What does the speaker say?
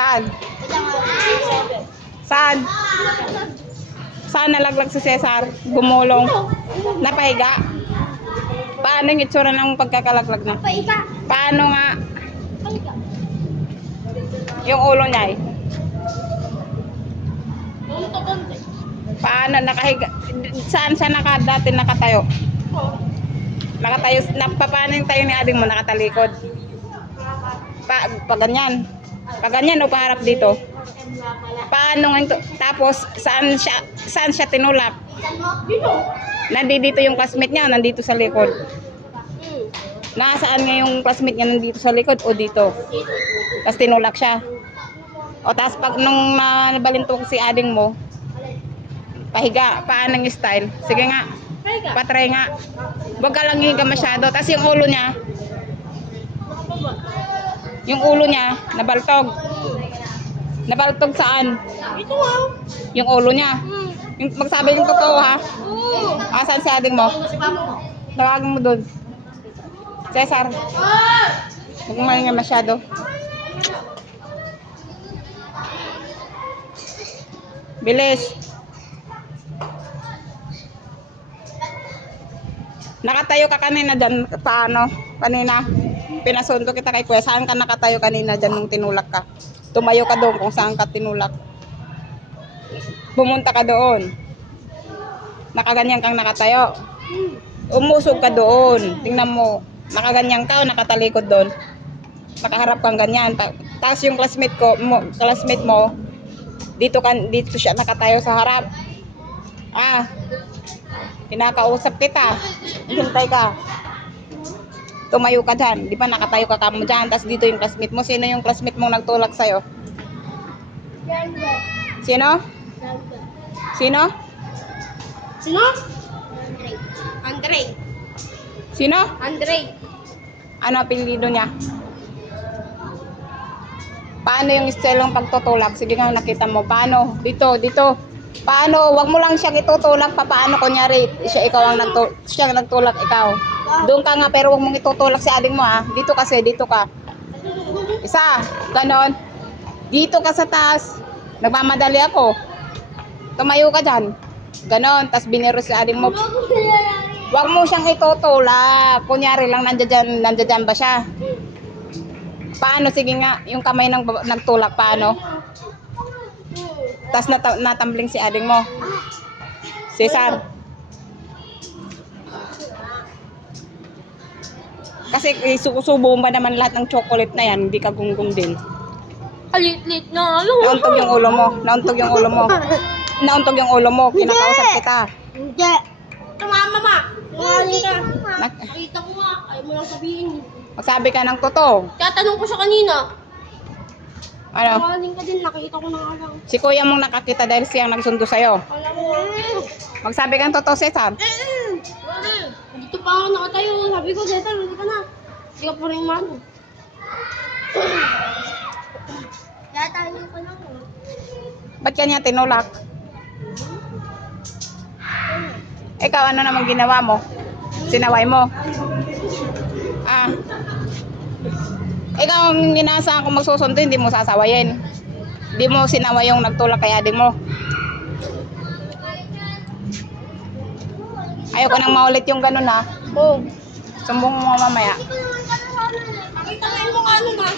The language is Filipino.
Saan? Saan? Saan nalaglag si Cesar? Gumulong. Napahiga. Paano yung itsura ng pagkakalaglag na? Paano nga? Yung ulo niya eh. Paano nakahiga? Saan siya dati nakatayo? Nakatayo. Paano yung tayo ni ading mo nakatalikod? Pa ganyan. Pa ganyan o paharap dito? Paano nga tapos saan siya tinulak? Nandito yung classmate niya, nandito sa likod. Nasaan nga yung classmate niya, nandito sa likod o dito? Tapos tinulak siya. O tapos pag nung nabalintok si ading mo, pahiga, paano yung style? Sige nga, patry nga. Huwag ka lang higa masyado. Tapos yung ulo niya, nabaltog. Nabaltog saan? Ito ah. Yung ulo niya. Yung magsabi yung totoo ha. Asan si ading mo? Tawagin mo doon. Cesar. Huwag mo nga masyado. Bilis. Nakatayo ka kanina dyan. Paano? Kanina. Pinasunto kita kay kuya. Saan ka nakatayo kanina dyan nung tinulak ka? Tumayo ka doon kung saan ka tinulak. Pumunta ka doon. Nakaganyan kang nakatayo. Umusog ka doon. Tingnan mo. Nakaganyan ka o nakatalikod doon. Nakaharap kang ganyan. Tapos yung classmate mo, dito siya nakatayo sa harap. Kinakausap kita. Hintay ka. Tumayo ka dyan. Di ba nakatayo ka kamo dyan. Tapos dito yung classmate mo. Sino yung classmate mong nagtulak sa'yo? Sino? Sino? Sino? Andre. Sino? Andre. Ano apelyido niya? Paano yung style ng pagtutulak? Sige nga, nakita mo. Paano? Dito. Paano? Wag mo lang siyang itutulak. Paano kunyari siya nagtulak ikaw. Doon ka nga pero wag mong itutulak si ading mo ha. Dito kasi, dito ka. Isa, ganon. Dito ka sa taas. Nagmamadali ako. Tumayo ka dyan. Ganon. Tapos biniro si ading mo. Wag mo siyang itutulak. Kunyari lang nandiyan ba siya? Paano? Sige nga, yung kamay ng nagtulak, paano? Tapos natambling si ading mo. Cesar. Kasi susubo ba naman lahat ng chocolate na yan, hindi ka gunggong din. Alit-lit na. Nauntog yung ulo mo. Nauntog yung ulo mo. Kinakausap kita. Hindi. Tumama ma. Tumaling ka. Nakita ko nga. Ayaw mo lang sabihin. Magsabi ka ng totoo. Tatanong ko siya kanina. Ano? Tumaling ka din. Nakita ko na nga lang. Si kuya mong nakakita dahil siyang nagsundo sa'yo. Alam mo. Magsabi ka ng totoo, Cesar. Dito pa ako nakatayo. Sabi ko, Zeta, hindi ka na. Hindi ka pa rin mano. Tayo ka lang. Ba't kanya tinulak? Ikaw, ano naman ginawa mo? Sinaway mo? Ikaw ang inaasahan kung magsusundo, hindi mo sasawayin. Hindi mo sinaway yung nagtulak kay ading mo. Ayoko nang maulit yung ganun ha. Sumbong mo mamaya. Nakita mo yung mukha nung ha?